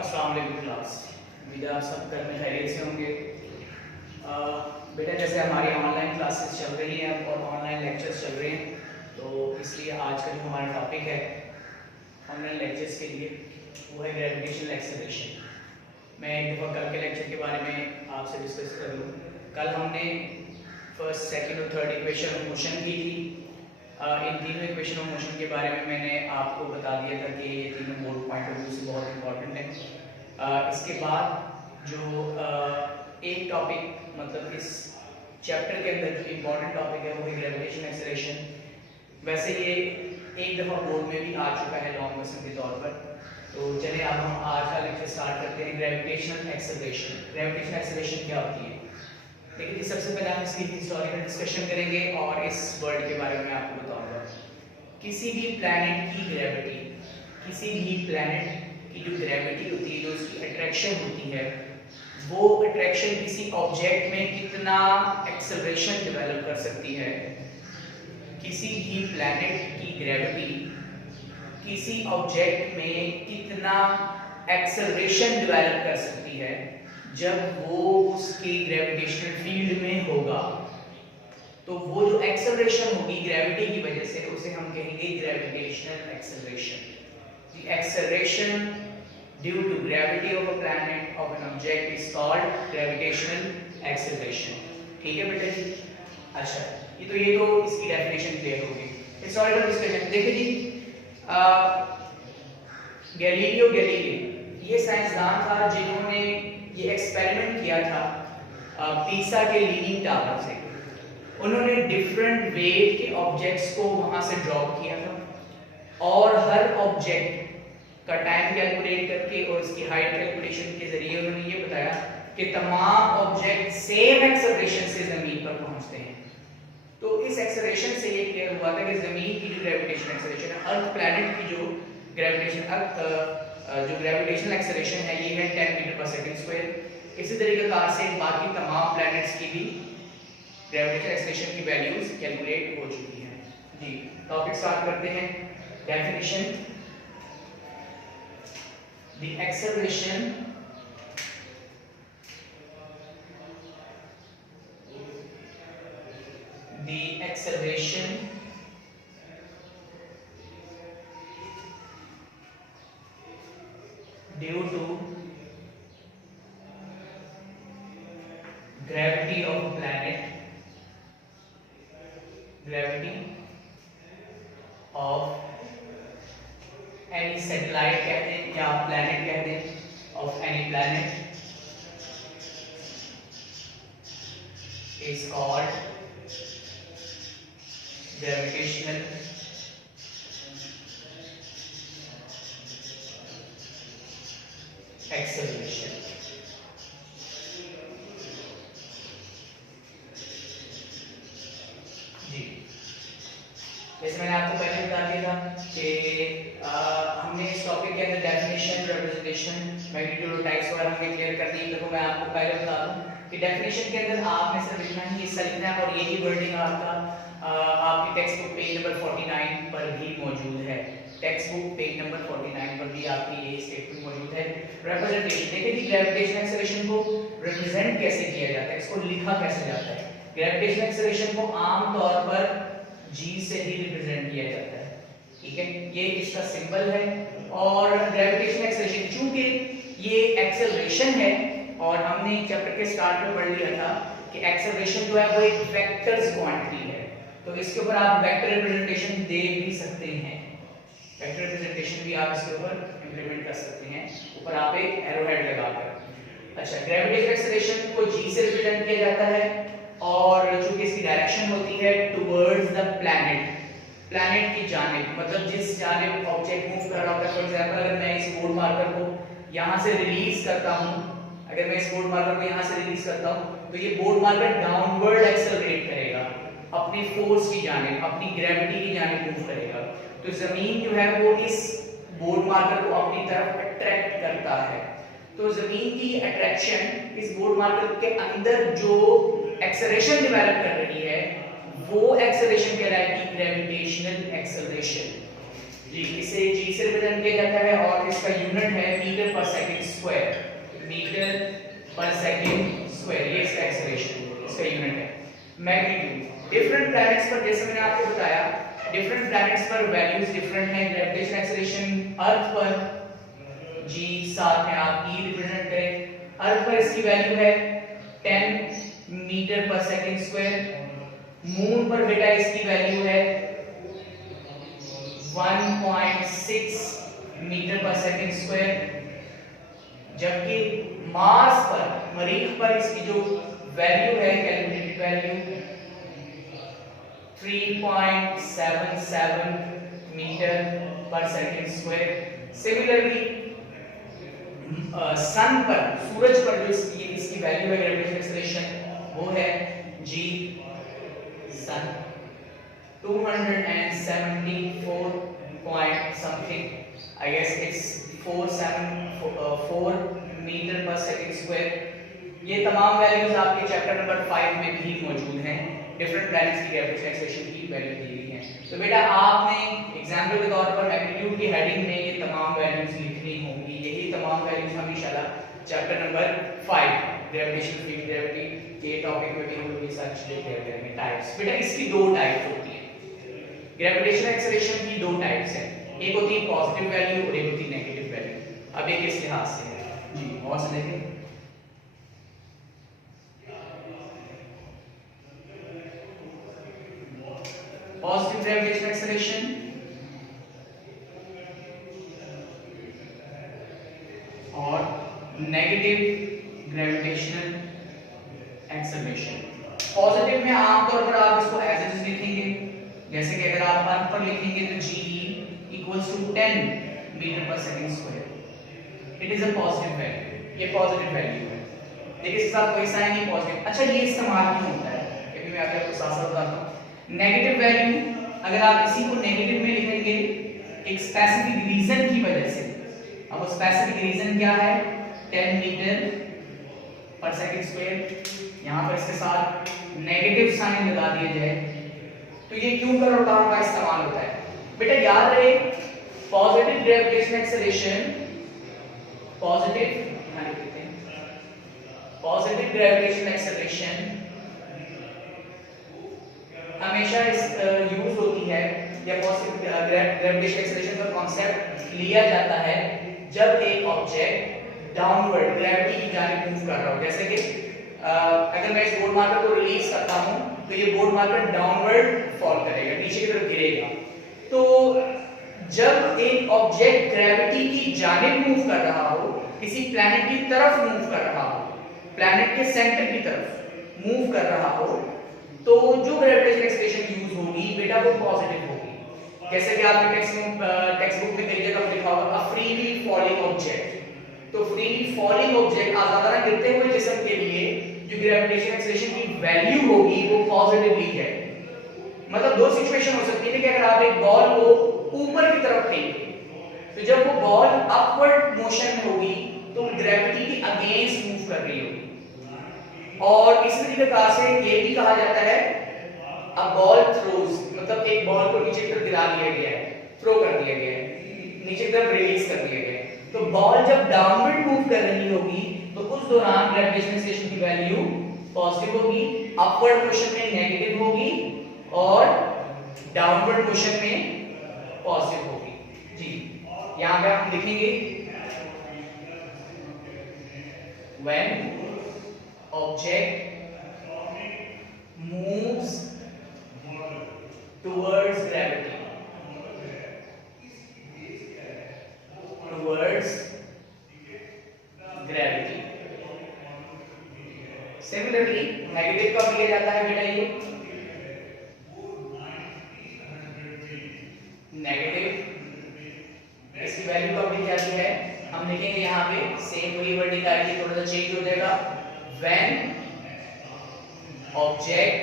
अस्सलाम वालेकुम क्लास। उम्मीद है आप सब घर में खैरियत से होंगे। बेटा जैसे हमारी ऑनलाइन क्लासेस चल रही हैं और ऑनलाइन लेक्चर्स चल रहे हैं, तो इसलिए आज का जो हमारा टॉपिक है ऑनलाइन लेक्चर्स के लिए वो है ग्रेविटेशनल एक्सेलरेशन। मैं एक दफ़ा कल के लेक्चर के बारे में आपसे डिस्कस कर लूँ। कल हमने फर्स्ट, सेकंड और थर्ड इक्वेशन ऑफ मोशन की थी। इन तीनों इक्वेशन ऑफ मोशन के बारे में मैंने आपको बता दिया था कि ये तीनों बोर्ड पॉइंट ऑफ व्यू से बहुत इंपॉर्टेंट है। इसके बाद जो एक टॉपिक मतलब इस चैप्टर के अंदर जो इम्पॉर्टेंट टॉपिक है वो है ग्रेविटेशनल एक्सेलरेशन। वैसे ये एक दफ़ा बोर्ड में भी आ चुका है लॉन्ग क्वेश्चन के तौर पर। तो चलिए अब हम आज का लेक्चर स्टार्ट करते हैं। Gravitational acceleration. ग्रेविटेशनल एक्सेलरेशन क्या होती है? देखिए, सबसे पहले हम इसकी हिस्टोरिकल डिस्कशन करेंगे और इस वर्ड के बारे में आपको बताऊंगा। किसी भी प्लैनेट की ग्रेविटी, किसी भी प्लैनेट की जो ग्रेविटी होती है, जो उसकी अट्रैक्शन होती है, वो अट्रैक्शन किसी ऑब्जेक्ट में कितना एक्सेलरेशन डेवलप कर सकती है। किसी भी प्लैनेट की ग्रेविटी किसी ऑब्जेक्ट में कितना एक्सेलरेशन डेवलप कर सकती है जब वो उसके ग्रेविटेशनल फील्ड में होगा। तो वो जो एक्सेलरेशन होगी ग्रेविटी की वजह से उसे हम कहेंगे gravitational acceleration. The acceleration due to gravity of a planet of an object is called gravitational acceleration. ठीक है बेटा जी? अच्छा, ये तो इसकी डेफिनेशन क्लियर होगी। हिस्टोरिकल डिस्कशन देखिए जी, गैलीलियो गैलीली ये साइंसदान था जिन्होंने ये एक्सपेरिमेंट किया था पीसा के लीनिंग टावर से। उन्होंने डिफरेंट वेट के ऑब्जेक्ट्स को वहां से ड्रॉप किया था और हर ऑब्जेक्ट का टाइम कैलकुलेट करके और उसकी हाइट कैलकुलेशन के जरिए उन्होंने ये बताया कि तमाम ऑब्जेक्ट सेम एक्सेलरेशन से जमीन पर पहुंचते हैं। तो इस एक्सेलरेशन से ये क्लियर हुआ था कि जमीन की जो ग्रेविटेशनल एक्सेलरेशन है, अर्थ प्लैनेट की जो ग्रेविटेशनल एक्सेलरेशन है, ये है 10 मीटर पर सेकंड स्क्वायर। इसी तरीके से बाकी तमाम प्लैनेट्स की भी ग्रेविटेशनल एक्सेलरेशन की वैल्यूज कैलकुलेट हो चुकी हैं। जी, टॉपिक स्टार्ट करते हैं। Definition: the acceleration due to gravity of a planet, gravity of any satellite कहते हैं या planet कहते हैं, of any planet is called gravitational acceleration. जी, जैसे मैंने आपको पहले बता दिया था कि हमने इस टॉपिक के अंदर डेफिनेशन, रिप्रेजेंटेशन, मैग्नीट्यूड और टाइप्स वगैरह हमने क्लियर कर दी। तो मैं आपको पहले बता दूं कि डेफिनेशन के अंदर आपने सिर्फ लिखना ही हिस्सा लिखना है और यही वर्डिंग आपकी टेक्स्ट बुक पेज नंबर 49 पर भी मौजूद है। टेक्स्ट बुक पेज नंबर 49 पर भी आपकी ये स्टेटमेंट मौजूद है। रिप्रेजेंटेशन देखिए कि ग्रेविटेशनल एक्सेलरेशन को रिप्रेजेंट कैसे किया जाता है, इसको लिखा कैसे जाता है। ग्रेविटेशनल एक्सेलरेशन को आम तौर पर g से ही रिप्रेजेंट किया जाता है। ठीक है, ये इसका सिंबल है। और ग्रेविटेशनल एक्सेलरेशन चूंकि ये एक्सेलरेशन है और हमने चैप्टर के स्टार्ट में पढ़ लिया था कि एक्सेलरेशन जो है वो एक वेक्टर्स क्वांटिटी है, तो इसके ऊपर आप वेक्टर रिप्रेजेंटेशन दे भी सकते हैं। वेक्टर रिप्रेजेंटेशन भी आप इसके ऊपर इंप्लीमेंट कर सकते हैं, ऊपर आप एक एरो हेड लगाकर। अच्छा, ग्रेविटेशनल एक्सेलरेशन को g से रिप्रेजेंट किया जाता है और चूंकि इसकी डायरेक्शन होती है टुवर्ड्स द प्लैनेट, प्लैनेट की जानिब, मतलब जिस जानिब ऑब्जेक्ट मूव कर रहा होता है। फॉर एग्जांपल, अगर मैं इस बोर्ड मार्कर को यहां से रिलीज करता हूं, अगर मैं इस बोर्ड मार्कर को यहां से रिलीज करता हूं तो ये बोर्ड मार्कर डाउनवर्ड एक्सेलरेट करेगा, अपनी फोर्स की जानिब, अपनी ग्रेविटी की जानिब मूव करेगा। तो जमीन जो है वो इस बोर्ड मार्कर को अपनी तरफ अट्रैक्ट करता है। तो जमीन की अट्रैक्शन इस बोर्ड मार्कर के अंदर जो एक्सेलरेशन डेवलप कर रही है वो एक्सेलरेशन कहलाएगी ग्रेविटेशनल एक्सेलरेशन। जी, इसे जी से रिप्रेजेंट किया जाता है और इसका यूनिट है मीटर पर सेकंड स्क्वायर, मीटर पर सेकंड स्क्वायर, ये इसका एक्सेलरेशन, इसका यूनिट है। मैग्नीट्यूड डिफरेंट प्लैनेट्स पर, जैसे मैंने आपको बताया, डिफरेंट प्लैनेट्स पर वैल्यूज डिफरेंट हैं। ग्रेविटेशन एक्सेलरेशन अर्थ पर g, साथ में आप e रिप्रेजेंट करें, अर्थ पर इसकी वैल्यू है 10 मीटर पर सेकंड स्क्वायर, मून पर बेटा इसकी वैल्यू है 1.6 मीटर पर सेकंड स्क्वायर, जबकि मार्स पर, मरीख पर इसकी जो वैल्यू है, कैलकुलेटेड वैल्यू 3.77 मीटर पर सेकंड स्क्वायर। सिमिलरली सन पर, सूरज पर जो इसकी वैल्यू है ग्रेविटेशनल एक्सेलरेशन, वो है g sun 274 point something, I guess it's 4 metre पर सेकंड स्क्वायर। ये तमाम वैल्यूज आपके चैप्टर नंबर 5 में भी मौजूद हैं। डिफरेंट प्लैनेट्स की ग्रेविटेशनल एक्सेलरेशन की वैल्यू दी गई है। तो बेटा आपने एग्जाम्पल के तौर पर मैग्नीट्यूड की हेडिंग में ये तमाम वैल्यूज लिखनी होंगी। यही तमाम वैल्यूज हम इंशाल्लाह chapter number 5 gravitation, field gravity के टॉपिक में भी हम लोग ये सारी चीजें क्लियर करेंगे। टाइप्स, बेटा इसकी दो टाइप्स होती हैं। ग्रेविटेशनल एक्सेलरेशन की दो टाइप्स हैं, एक होती है पॉजिटिव वैल्यू और एक होती है नेगेटिव वैल्यू। अब ये किस लिहाज से है जी, और से देखें। पॉजिटिव ग्रेविटेशनल एक्सेलरेशन और नेगेटिव ग्रेविटेशनल एक्सेलरेशन। पॉजिटिव में आमतौर पर आप इसको एज इट इज लिखेंगे, जैसे कि अगर आप अर्थ पर लिखेंगे तो g equals to 10 मीटर पर second square, it is a positive value, ये पॉजिटिव वैल्यू है। देखिए इसके साथ कोई साइन नहीं पॉजिटिव। अच्छा ये इस्तेमाल क्यों होता है, ये भी मैं आपको साथ साथ बताता हूं। नेगेटिव वैल्यू अगर आप इसी को नेगेटिव में लिखेंगे एक स्पेसिफिक रीजन की वजह से, अब वो स्पेसिफिक रीजन क्या है, 10 मीटर पर सेकंड स्क्वायर, यहां पर इसके साथ नेगेटिव साइन लगा दिया जाए, तो ये क्यों करोड़ों का इस्तेमाल होता है। बेटा याद रहे positive gravitational acceleration, positive gravitational acceleration हमेशा इस यूज होती है, या पॉजिटिव ग्रेविटेशनल एक्सेलरेशन का कांसेप्ट लिया जाता है जब एक ऑब्जेक्ट डाउनवर्ड ग्रेविटी की जानिब मूव कर रहा हो। जैसे कि अगर मैं इस बोर्ड मार्कर को रिलीज करता हूं तो ये बोर्ड मार्कर डाउनवर्ड फॉल करेगा, नीचे की तरफ गिरेगा। तो जब एक ऑब्जेक्ट ग्रेविटी की जानिब मूव कर रहा हो, किसी प्लैनेट की तरफ मूव कर रहा हो, प्लैनेट के सेंटर की तरफ मूव कर रहा हो, तो जो ग्रेविटेशनल एक्सेलरेशन यूज होगी बेटा वो पॉजिटिव होगी। जैसे कि आपने टेक्स्ट बुक में कई जगह लिखा होगा अ फ्रीली फॉलिंग ऑब्जेक्ट, तो फ्रीली फॉलिंग ऑब्जेक्ट आजादाना गिरते हुए जिस्म के लिए जो ग्रेविटेशनल एक्सेलरेशन की वैल्यू होगी वो पॉजिटिवली है। मतलब दो सिचुएशन हो सकती है कि अगर आप एक बॉल को ऊपर की तरफ फेंकें, तो जब वो बॉल अपवर्ड मोशन में होगी तो ग्रेविटी के अगेंस्ट मूव कर रही होगी, और इस तरीके से ये भी कहा जाता है अ बॉल थ्रोज, मतलब एक बॉल को नीचे की तरफ गिरा दिया गया है, थ्रो कर दिया गया है, नीचे की तरफ रिलीज कर दिया गया है। तो बॉल जब डाउनवर्ड मूव कर रही होगी तो उस दौरान ग्रेविटेशनल एक्सेलरेशन की वैल्यू पॉजिटिव होगी, अपवर्ड मोशन में नेगेटिव होगी और डाउनवर्ड मोशन में पॉजिटिव होगी। जी यहां पे हम लिखेंगे when object moves towards gravity, similarly negative कब लिया जाता है बेटा, ये नेगेटिव इसकी वैल्यू कब ली जाती है, हम लिखेंगे यहाँ पे सेम वही वर्ड निकालिए, थोड़ा सा चेंज हो जाएगा, when object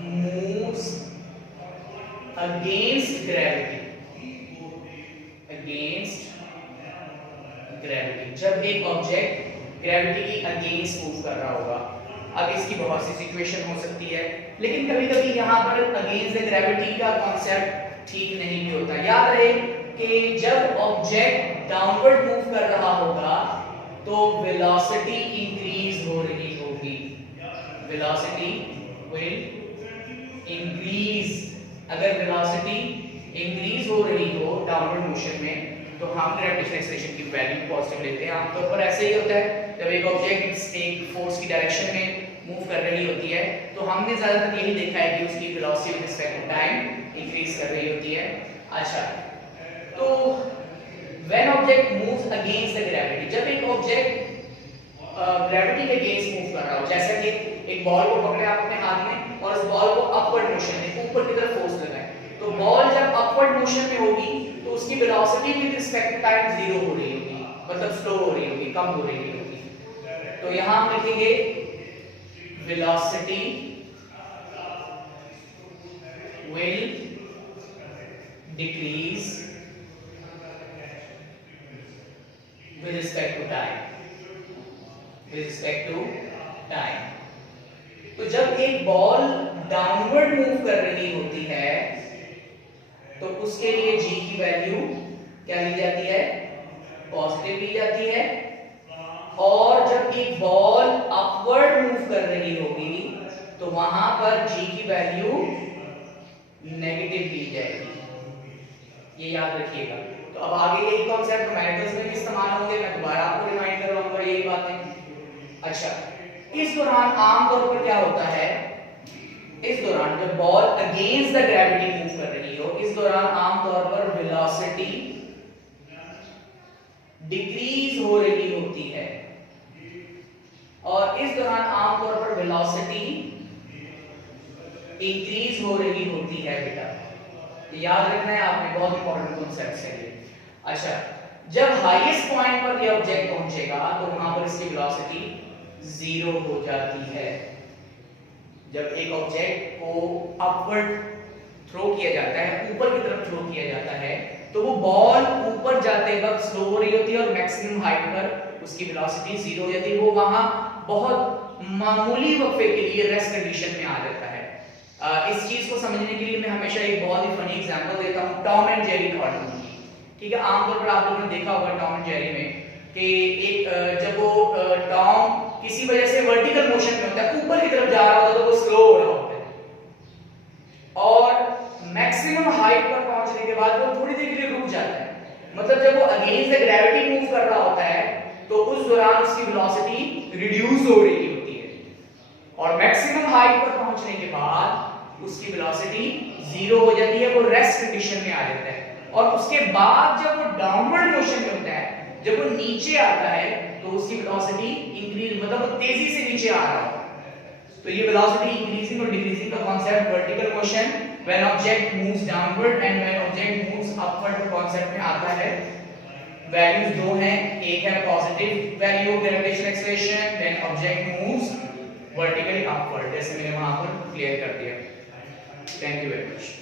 moves against gravity, जब एक ऑब्जेक्ट ग्रेविटी की अगेंस्ट मूव कर रहा होगा, अब इसकी बहुत सी सिचुएशन हो सकती है, लेकिन कभी-कभी यहाँ पर अगेंस्ट द ग्रेविटी का कॉन्सेप्ट ठीक नहीं भी होता। याद रहे कि जब ऑब्जेक्ट डाउनवर्ड मूव कर रहा होगा तो वेलोसिटी इंक्रीज हो रही होगी, वेलोसिटी विल इंक्रीज। अगर वेलोसिटी इंक्रीज हो रही हो डाउनवर्ड मोशन में तो हम ग्रेविटेशनल एक्सेलरेशन की वैल्यू पॉजिटिव लेते हैं। आमतौर पर ऐसे ही होता है, जब एक ऑब्जेक्ट एक फोर्स की डायरेक्शन में मूव कर रही होती है तो हमने ज्यादातर यही देखा है कि उसकी velocity with respect to time increase कर रही होती है। अच्छा, तो when object moves against the gravity, जब एक ऑब्जेक्ट ग्रेविटी के अगेंस्ट मूव कर रहा हो, जैसे कि एक बॉल को पकड़े आप अपने हाथ में और इस बॉल को अपवर्ड मोशन में ऊपर की तरफ फोर्स लगाएं, तो बॉल जब अपवर्ड मोशन में होगी तो उसकी velocity with respect to time zero हो रही होगी, मतलब स्लो हो रही होगी, कम हो रही होगी। तो यहां हम लिखेंगे velocity will decrease with respect to time, with respect to time। तो जब एक बॉल डाउनवर्ड मूव कर रही होती है तो उसके लिए g की वैल्यू क्या ली जाती है, पॉजिटिव ली जाती है, और जब एक बॉल अपवर्ड मूव कर रही होगी तो वहां पर g की वैल्यू नेगेटिव ली जाएगी। ये याद रखिएगा। तो अब आगे यही कॉन्सेप्ट मैथमेटिक्स में भी इस्तेमाल होंगे, मैं दोबारा आपको रिमाइंड करवाऊंगा यही बातें। अच्छा, इस दौरान आमतौर पर क्या होता है, इस दौरान जब ball against the gravity move कर रही हो, इस दौरान आमतौर पर वेलोसिटी डिक्रीज हो रही होती है, और इस दौरान आमतौर पर वेलोसिटी इंक्रीज हो रही होती है बेटा। याद रखना है आपने, बहुत इंपॉर्टेंट कॉन्सेप्ट है ये। अच्छा, जब हाईएस्ट पॉइंट पर ये ऑब्जेक्ट पहुंचेगा तो वहां पर इसकी वेलोसिटी जीरो हो जाती है। जब एक ऑब्जेक्ट को अपवर्ड थ्रो किया जाता है, ऊपर की तरफ थ्रो किया जाता है, तो वो बॉल ऊपर जाते वक्त स्लो हो रही होती है और मैक्सिमम हाइट पर उसकी वेलोसिटी जीरो हो जाती है। वो वहां बहुत मामूली वक्फे के लिए रेस्ट कंडीशन में आ जाता है। इस चीज को समझने के लिए मैं हमेशा एक बहुत ही फनी एग्जांपल देता हूं, टॉम एंड जेरी कार्टून की। ठीक है, आमतौर पर आप लोगों ने देखा होगा टॉम एंड जेरी में कि एक जब वो टॉम किसी वजह से वर्टिकल मोशन में होता है, ऊपर की तरफ जा रहा होता है, तो वो स्लो हो रहा होता है, और मैक्सिमम हाइट पर पहुंचने के बाद वो थोड़ी देर के लिए रुक जाता है। मतलब जब वो अगेंस्ट द ग्रेविटी मूव कर रहा होता है तो उस दौरान उसकी वेलोसिटी रिड्यूस हो रही होती है, और मैक्सिमम हाइट पर पहुंचने के बाद उसकी वेलोसिटी जीरो हो जाती है, वो रेस्ट कंडीशन में आ जाता है। और उसके बाद जब वो डाउनवर्ड मोशन में होता है, जब वो नीचे आता है तो उसकी वेलोसिटी इंक्रीज, मतलब वो तेजी से नीचे आ रहा है। तो ये वेलोसिटी इंक्रीजिंग और डिक्रीजिंग का concept vertical motion when object moves downward and when object moves upward concept में आता है। वैल्यूज दो हैं, एक है positive value of gravitational acceleration when object moves vertically upward, जैसे मैंने वहां पर क्लियर कर दिया। Thank you very much.